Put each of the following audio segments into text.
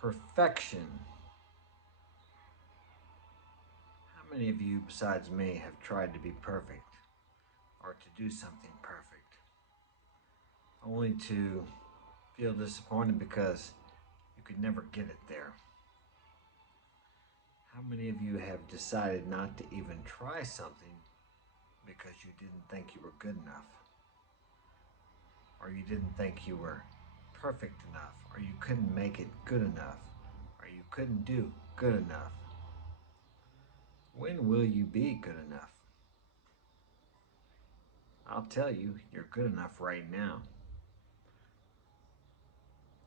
Perfection. How many of you besides me have tried to be perfect or to do something perfect, only to feel disappointed because you could never get it there? How many of you have decided not to even try something because you didn't think you were good enough, or you didn't think you were perfect enough, or you couldn't make it good enough, or you couldn't do good enough? When will you be good enough? I'll tell you, you're good enough right now.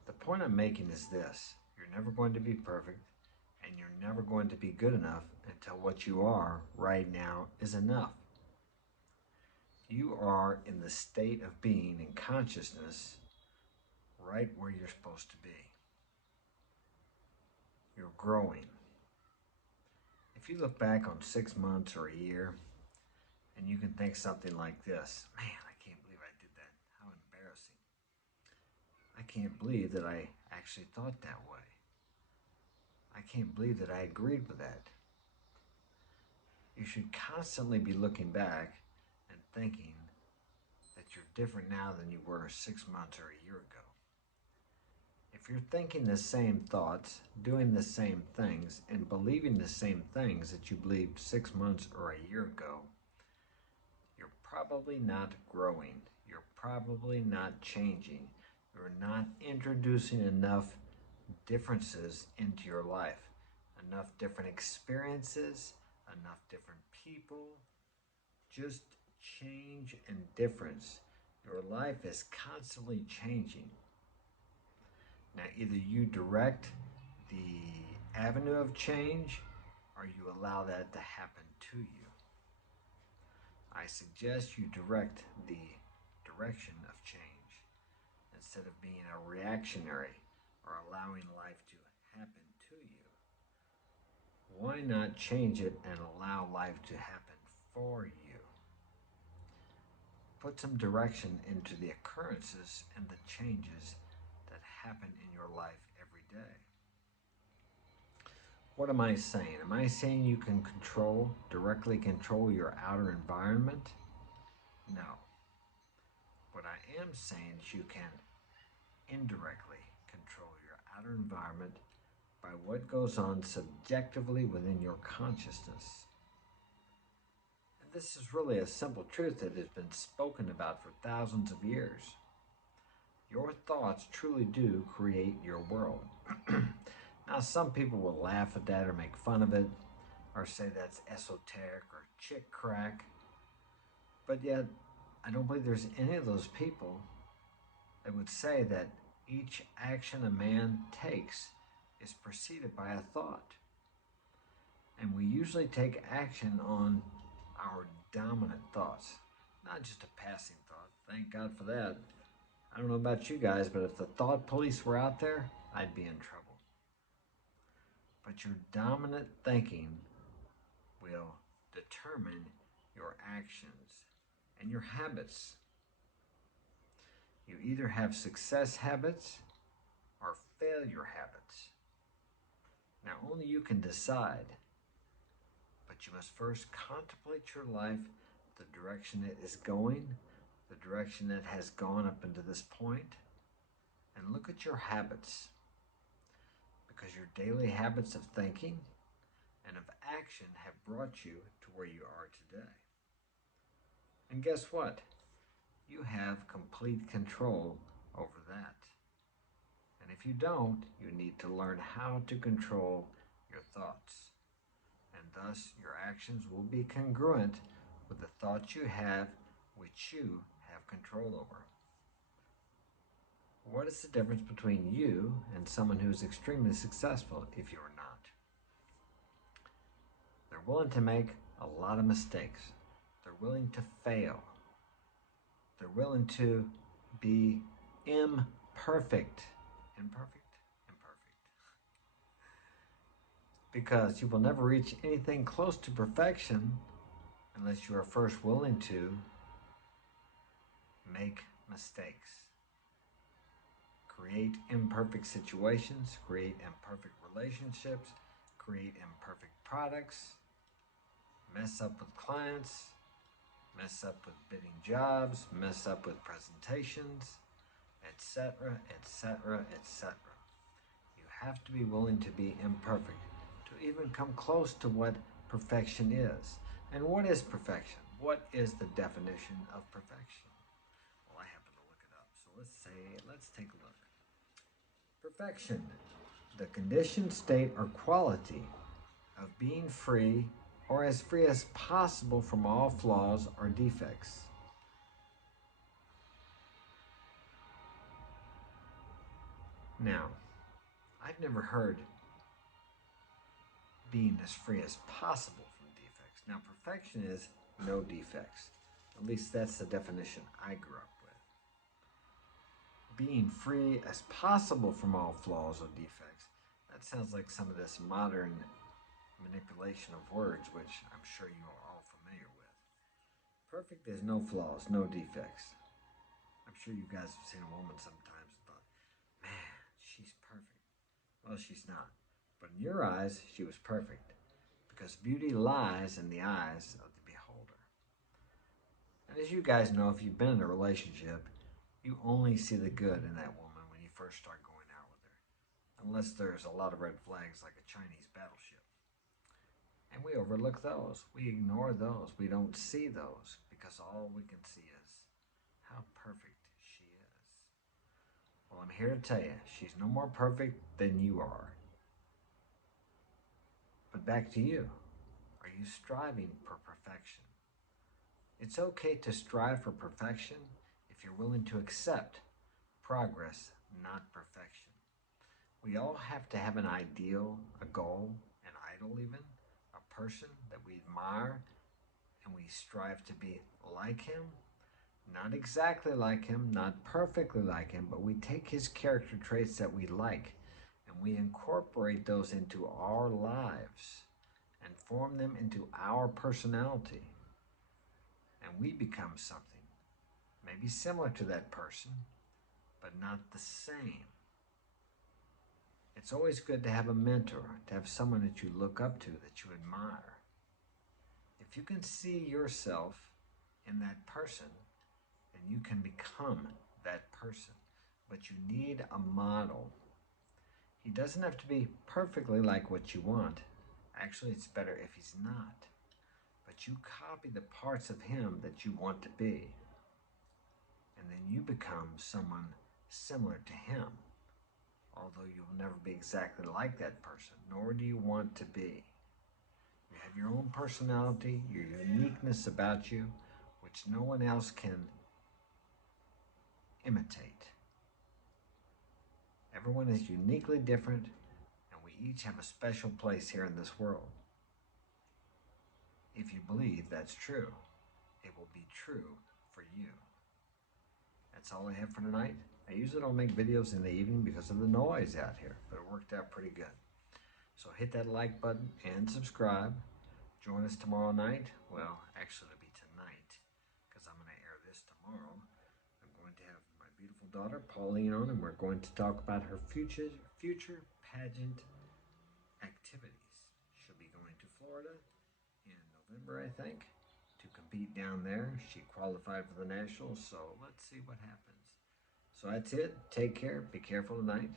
The point I'm making is this: you're never going to be perfect, and you're never going to be good enough until what you are right now is enough. You are in the state of being in consciousness right where you're supposed to be. You're growing. If you look back on 6 months or a year, and you can think something like this: man, I can't believe I did that. How embarrassing. I can't believe that I actually thought that way. I can't believe that I agreed with that. You should constantly be looking back and thinking that you're different now than you were 6 months or a year ago. If you're thinking the same thoughts, doing the same things, and believing the same things that you believed 6 months or a year ago, you're probably not growing. You're probably not changing. You're not introducing enough differences into your life, enough different experiences, enough different people. Just change and difference. Your life is constantly changing. Now, either you direct the avenue of change or you allow that to happen to you. I suggest you direct the direction of change instead of being a reactionary or allowing life to happen to you. Why not change it and allow life to happen for you? Put some direction into the occurrences and the changes that happen in your life every day. What am I saying? Am I saying you can directly control your outer environment? No. What I am saying is you can indirectly control your outer environment by what goes on subjectively within your consciousness. And this is really a simple truth that has been spoken about for thousands of years. Your thoughts truly do create your world. Now, some people will laugh at that or make fun of it or say that's esoteric or chick crack. But yet, I don't believe there's any of those people that would say that each action a man takes is preceded by a thought. And we usually take action on our dominant thoughts, not just a passing thought. Thank God for that. I don't know about you guys, but if the thought police were out there, I'd be in trouble. But your dominant thinking will determine your actions and your habits. You either have success habits or failure habits. Now, only you can decide, but you must first contemplate your life, the direction it is going, the direction it has gone up into this point, and look at your habits. Because your daily habits of thinking and of action have brought you to where you are today. And guess what? You have complete control over that. And if you don't, you need to learn how to control your thoughts. And thus, your actions will be congruent with the thoughts you have, which you have control over. What is the difference between you and someone who is extremely successful if you're not? They're willing to make a lot of mistakes. They're willing to fail. They're willing to be imperfect. Imperfect? Imperfect. Because you will never reach anything close to perfection unless you are first willing to make mistakes. create imperfect situations, create imperfect relationships, create imperfect products, mess up with clients, mess up with bidding jobs, mess up with presentations, etc., etc., etc. You have to be willing to be imperfect to even come close to what perfection is. And what is perfection? What is the definition of perfection? Well, I happen to look it up. So let's take a look. Perfection, the conditioned state or quality of being free or as free as possible from all flaws or defects. Now, I've never heard being as free as possible from defects. Now, perfection is no defects. At least that's the definition I grew up with. Being free as possible from all flaws or defects. That sounds like some of this modern manipulation of words, which I'm sure you are all familiar with. Perfect is no flaws, no defects. I'm sure you guys have seen a woman sometimes and thought, man, she's perfect. Well, she's not. But in your eyes, she was perfect. Because beauty lies in the eyes of the beholder. And as you guys know, if you've been in a relationship, you only see the good in that woman when you first start going out with her. Unless there's a lot of red flags like a Chinese battleship. And we overlook those. We ignore those. We don't see those because all we can see is how perfect she is. Well, I'm here to tell you, she's no more perfect than you are. But back to you. Are you striving for perfection? It's okay to strive for perfection if you're willing to accept progress, not perfection. We all have to have an ideal, a goal, an idol even, a person that we admire and we strive to be like him. Not exactly like him, not perfectly like him, but we take his character traits that we like and we incorporate those into our lives and form them into our personality. And we become something, maybe similar to that person, but not the same. It's always good to have a mentor, to have someone that you look up to, that you admire. If you can see yourself in that person, then you can become that person. But you need a model. He doesn't have to be perfectly like what you want. Actually, it's better if he's not. But you copy the parts of him that you want to be. And then you become someone similar to him. Although you will never be exactly like that person, nor do you want to be. You have your own personality, your uniqueness about you, which no one else can imitate. Everyone is uniquely different, and we each have a special place here in this world. If you believe that's true, it will be true for you. That's all I have for tonight. I usually don't make videos in the evening because of the noise out here, but it worked out pretty good. So hit that like button and subscribe. Join us tomorrow night. Well, actually it'll be tonight because I'm going to air this tomorrow. I'm going to have my beautiful daughter Pauline on, and we're going to talk about her future pageant activities. She'll be going to Florida in November, I think, to compete down there. She qualified for the Nationals, so let's see what happens. So that's it. Take care. Be careful tonight.